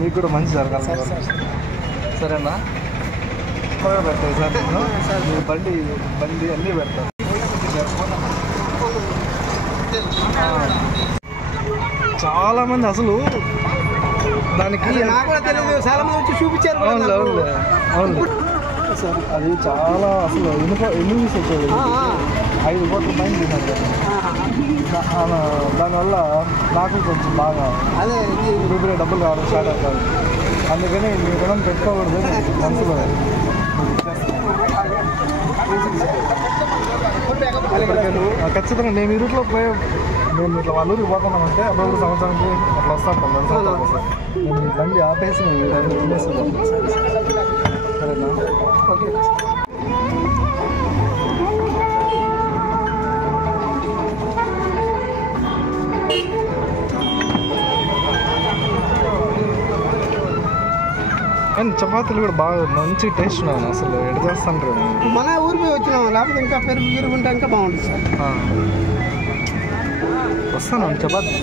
మీకు కూడా మంచి జరగాలి. సరేనా? పెడతాయి సార్ నేను బండి అన్నీ పెడతాను. చాలా మంది అసలు దానికి నాకు కూడా తెలియదు, చాలా మంది వచ్చి చూపించారు. అవును అది చాలా అసలు ఎన్ని వచ్చేది 5 కోట్ల పైన తిన్నారు. దానివల్ల నాకు కొంచెం బాగా అదే ఊపిరే డబ్బులు కావడం స్టార్ట్ అవుతారు. అందుకని మీ రుణం పెట్టుకోకూడదు మనసులో. ఖచ్చితంగా నేను ఈ రూట్లో పోయి మేము ఇట్లా వాళ్ళ ఊరికి పోతున్నామంటే అప్పుడు సంవత్సరానికి అట్లా వస్తా ఉంటాం. నేను ఈ బండి ఆపేసి తినేస్తున్నాం. సరేనా? ఓకే. కానీ చపాతీలు కూడా బాగా మంచి టేస్ట్ ఉన్నాయి. అసలు ఎడ చేస్తాను మన ఊరి పోయి వచ్చినాము, లేకపోతే ఇంకా పెరుగుంటే ఇంకా బాగుంటుంది సార్. వస్తాను చపాతీ.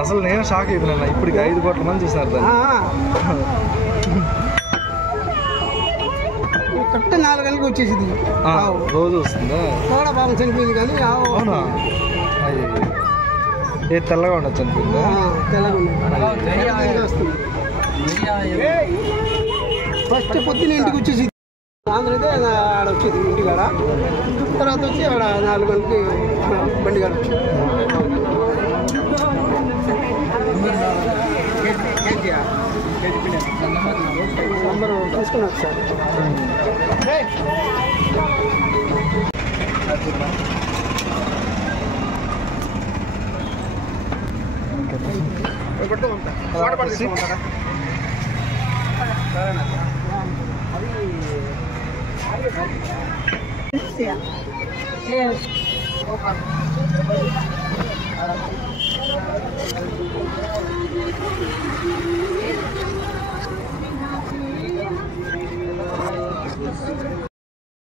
అసలు నేను షాక్ అయిపోయినా. ఇప్పటికి 5 కోట్ల మంది చూసినారు దాన్ని. కరెక్ట్ 4 గంటలకు వచ్చేసింది. రోజు వస్తుందా? కూడా బాగా చనిపోయింది కానీ. అవునా? ఏ తెల్లగా ఉండదు చనిపోయిందా? తెల్లగా వస్తుంది. ఫస్ట్ పొద్దున్న ఇంటికి వచ్చేసి ఆంధ్రతే ఆడ వచ్చేది ఇంటికాడ. తర్వాత వచ్చి ఆడ 4 గంటలకి బండి కాడ వచ్చి నంబర్ తీసుకున్నారు సార్. అది